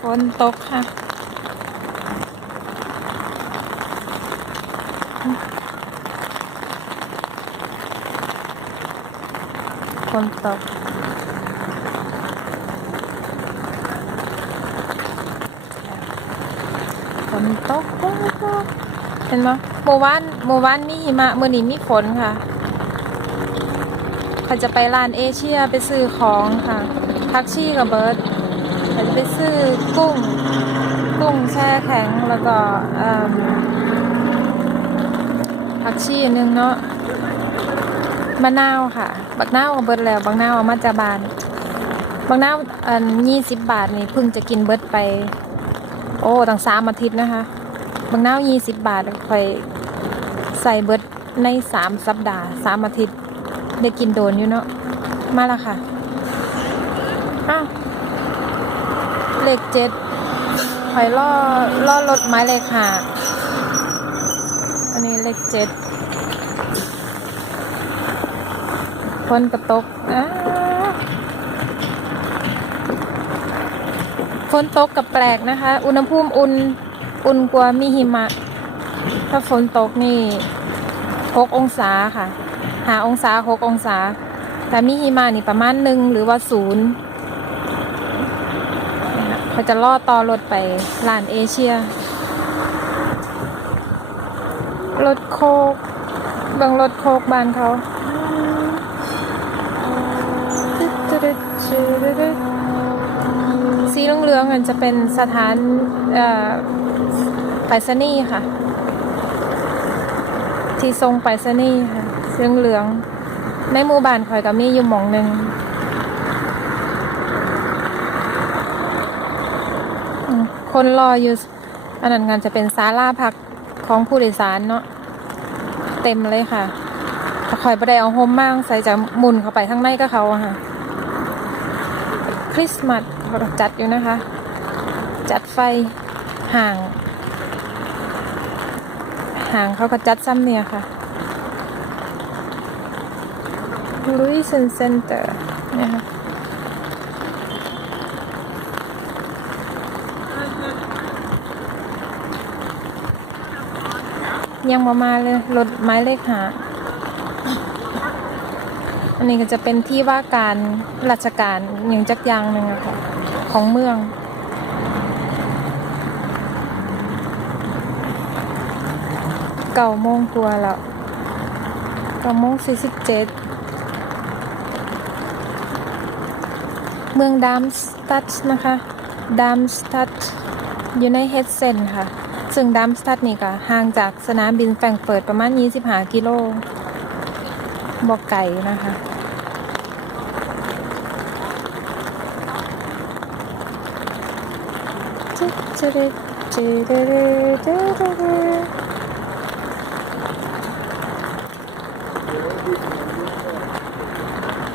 ฝนตกค่ะ ฝนตกฝนตกฝนตกเห็นไหมเมื่อวานเมื่อวานมีหิมะเมื่อนี้มีฝนค่ะเขาจะไปร้านเอเชียไปซื้อของค่ะพักชี่กับเบิร์ด เขาจะไปซื้อกุ้ง กุ้งแช่แข็งแล้วก็ผักชีนึงเนาะมะนาวค่ะ บักนาวเบิดแล้ว บักนาวอมาจากบาน บักนาวอันยี่สิบบาทนี่เพิ่งจะกินเบิดไป โอ้ตั้งสามอาทิตย์นะคะ บักนาวยี่สิบบาทค่อยใส่เบิดในสามสัปดาห์สามอาทิตย์ ได้กินโดนอยู่เนาะมาละค่ะอ้าว เลขเจ็ดคอยล่อล่อรถไม้เลขห้าอันนี้เลขเจ็ดฝนกระตกอ้าฝนตกกับแปลกนะคะ อุณหภูมิอุ่น อุ่นกว่ามีหิมะ ถ้าฝนตกนี่หกองศาค่ะ หาองศาหกองศา แต่มีหิมะนี่ประมาณหนึ่งหรือว่าศูนย์ เขาจะล่อต่อรถไปลานเอเชีย รถโคกบางรถโคกบ้านเขาสีเหลืองๆมันจะเป็นสถานไปรษณีย์ค่ะ ที่ทรงไปรษณีย์ค่ะเหลืองๆในหมู่บ้านคอยก็มีอยู่หมองหนึ่ง อืม คนรออยู่อันนั้นงานจะเป็นศาลาพักของผู้โดยสารเนาะเต็มเลยค่ะแต่คอยประเดเอาโฮมมากใส่จะมุนเข้าไปข้งในก็เขาอะค่ะ คริสต์มาสเขาจัดอยู่นะคะ จัดไฟห่าง ห่างเขาก็จัดซ้ำเนี่ยค่ะลุยเซนเซนเตอร์เนี่ยค่ะ ยังมามาเลยรถไม้เลขหาอันนี้ก็จะเป็นที่ว่าการราชการอย่างจักอย่างหนึ่งอะค่ะของเมือง เก่าโมงกลัวแล้วเก่าโมงสี่สิบเจ็ดเมืองดัมสตัดนะคะดัมสตัดอยู่ในเฮดเซนค่ะ ซึ่งดัมสตัดนี่ก็ห่างจากสนามบินแฟรงเฟิร์ตประมาณ 25 กิโลบอกไก่นะคะ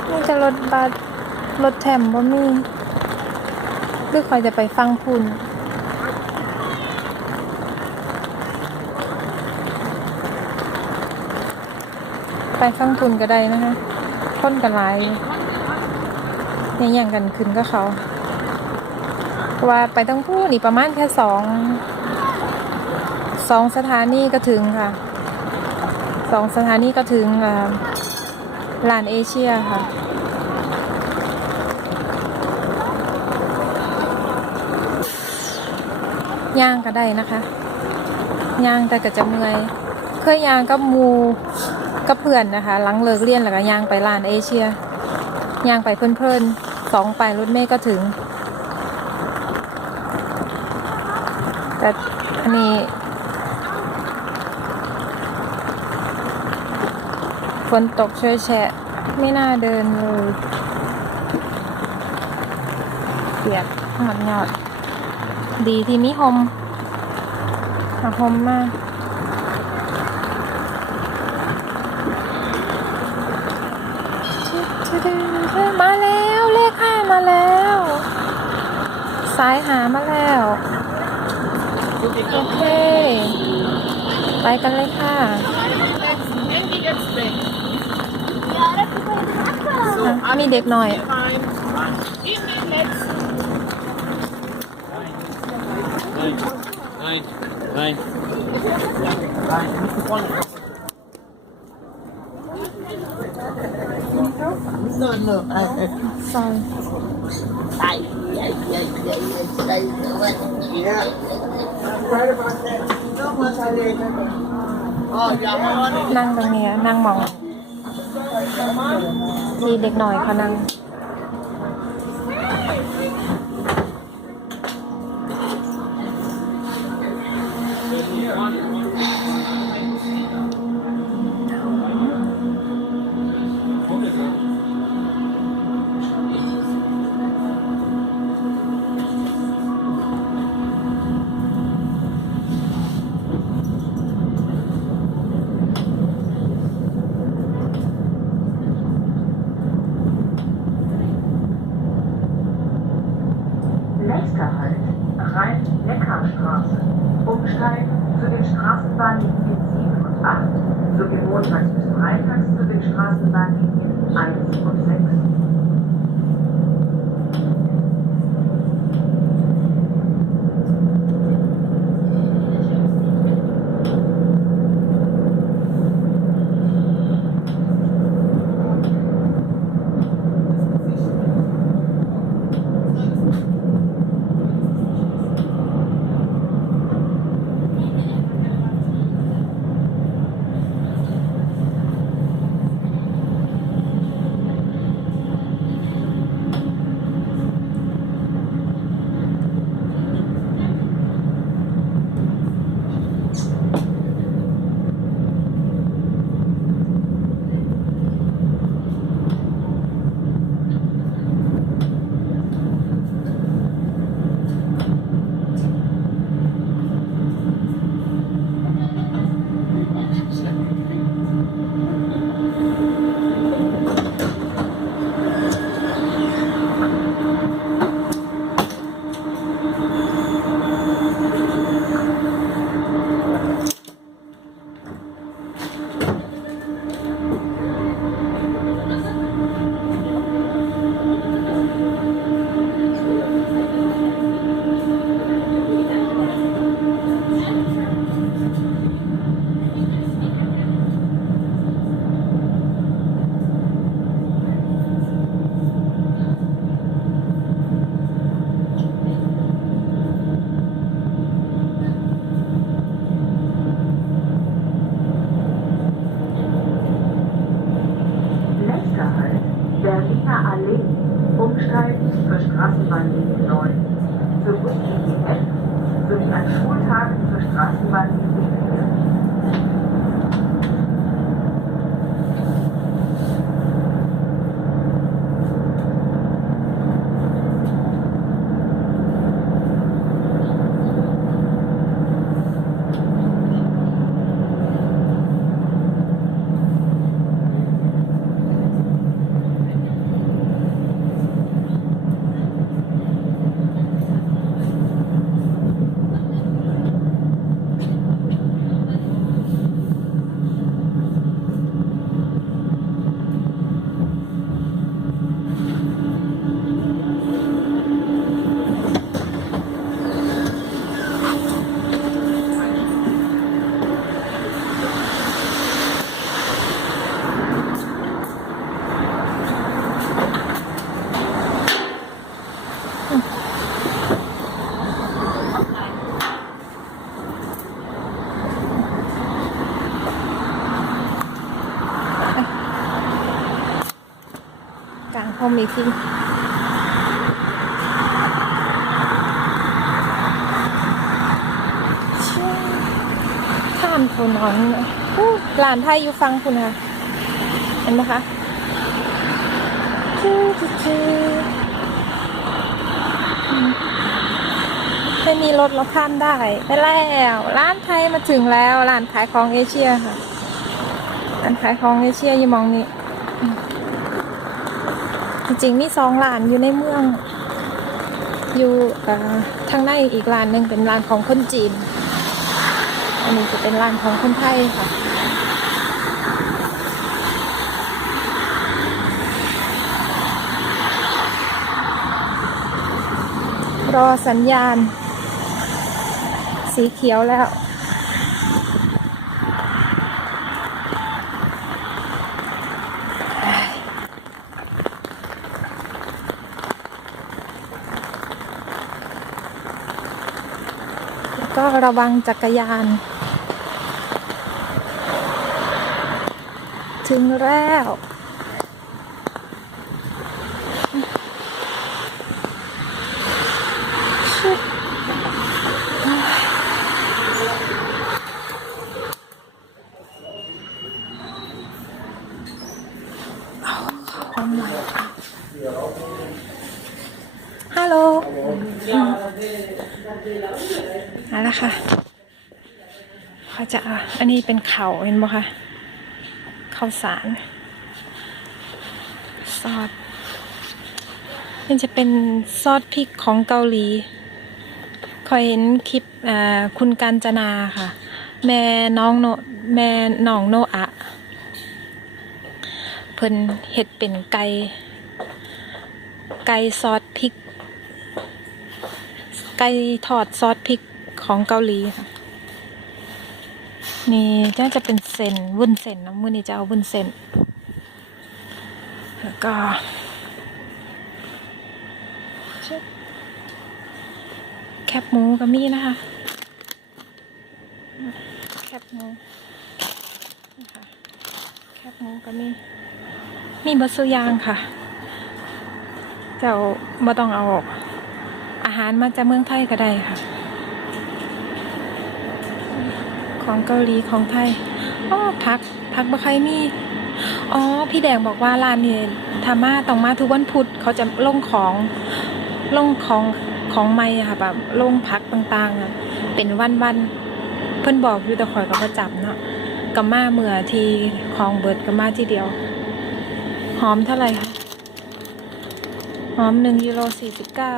นี่จะรถบัสรถแถมบ่มีหรือคอยจะไปฟังคุณ ไปฟังทุนก็ได้นะคะคนกันหลายเนี่ยอย่างกันขึ้นก็เขา ว่าไปตั้งผู้นี่ประมาณแค่สองสองสถานีก็ถึงค่ะสองสถานีก็ถึงลานเอเชียค่ะย่างก็ได้นะคะย่างแต่ก็จะเมื่อยเคยย่างกับมู กับเพื่อนนะคะหลังเลิกเรียนแล้วก็ย่างไปร้านเอเชียย่างไปเพลินๆสองไปรถเมย์ก็ถึง แต่อันนี้ฝนตกช่วยแฉะไม่น่าเดินเลยเปียกหมดยอด ดีที่มีโฮมหาโฮมมาก มาแล้วเลขห้ามาแล้ว สายหามาแล้ว โอเค ไปกันเลยค่ะมีเด็กหน่อย Nej. Nej. No, no. I, ซอย I, I, I, I, I, I, yeah. Right about that. No, mas ali. Oh, yeah, I want นั่งตรงเนี้ยนั่งมองที่เด็กหน่อยเขานั่ง Berliner Allee, umsteigen für Straßenbahnlinie 9, für Bus-GPS sowie an Schultagen für Straßenbahnlinie Straßenbahnlinien กลางพรมอีกทีชิวข้ามถนนอู้หลานไทยอยู่ฟังคุณค่ะ เห็นไหมคะไม่มีรถเราข้ามได้ไปแล้วร้านไทยมาถึงแล้วร้านขายของเอเชียค่ะร้านขายของเอเชียอยู่มองนี้ จริงๆมีสองร้านอยู่ในเมือง อยู่ทางในอีกร้านหนึ่งเป็นร้านของคนจีน อันนี้จะเป็นร้านของคนไทยค่ะรอสัญญาณ สีเขียวแล้ว ระวังจักรยาน ถึงแล้ว ความหมายฮัลโหล เอาละค่ะเขาจะอันนี้เป็นเขาเห็นบ่คะข้าวสารซอสมันจะเป็นซอสพริกของเกาหลีเคยเห็นคลิปคุณกัญจนาค่ะ แม่น้องโนแม่น้องโนอะเพิ่นเห็ดเป็นไก่ไก่ซอสพริก ไก่ทอดซอสพริกของเกาหลีค่ะนี่น่าจะเป็นเส้นวุ้นเส้นนะมื้อนี้จะเอาวุ้นเส้นแล้วก็แคบหมูก็มีนะคะ แคบหมูนี่ค่ะแคบหมูก็มีมีเบอร์สุอยางค่ะ เจ้าบ่ต้องเอาอา หารมาจากเมืองไทยก็ได้ค่ะ ของเกาหลีของไทยอ๋อพักพักบ่ใครมีอ๋อ พี่แดงบอกว่าร้านนี้ธามาต้องมาทุกวันพุธเขาจะลงของลงของของใหม่ค่ะแบบลงพักต่างๆอะเป็นวันๆเพิ่อนบอกอยู่แต่ข่อยก็บ่จับเนาะก็มาเมื่อที่ของเบิดก็มาทีเดียว หอมเท่าไหร่คะหอมหนึ่งยูโรสี่สิบเก้า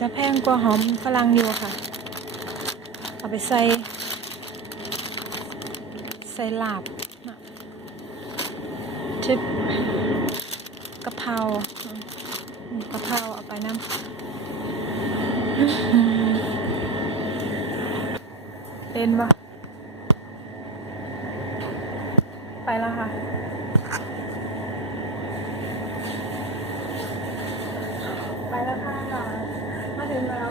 จะแพงกว่าหอมฝรั่งอยู่ค่ะ เอาไปใส่ ใส่ลาบนะชิปกะเพรากะเพราเอาไปน้ำเล่นปะไปแล้วค่ะ ไปแล้วค่ะ มาถึงแล้ว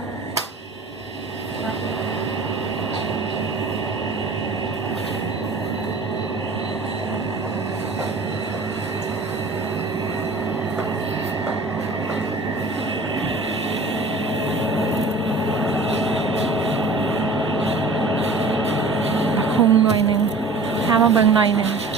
คงหน่อยหนึ่งถ้ามา เบิ่งหน่อยหนึ่งไป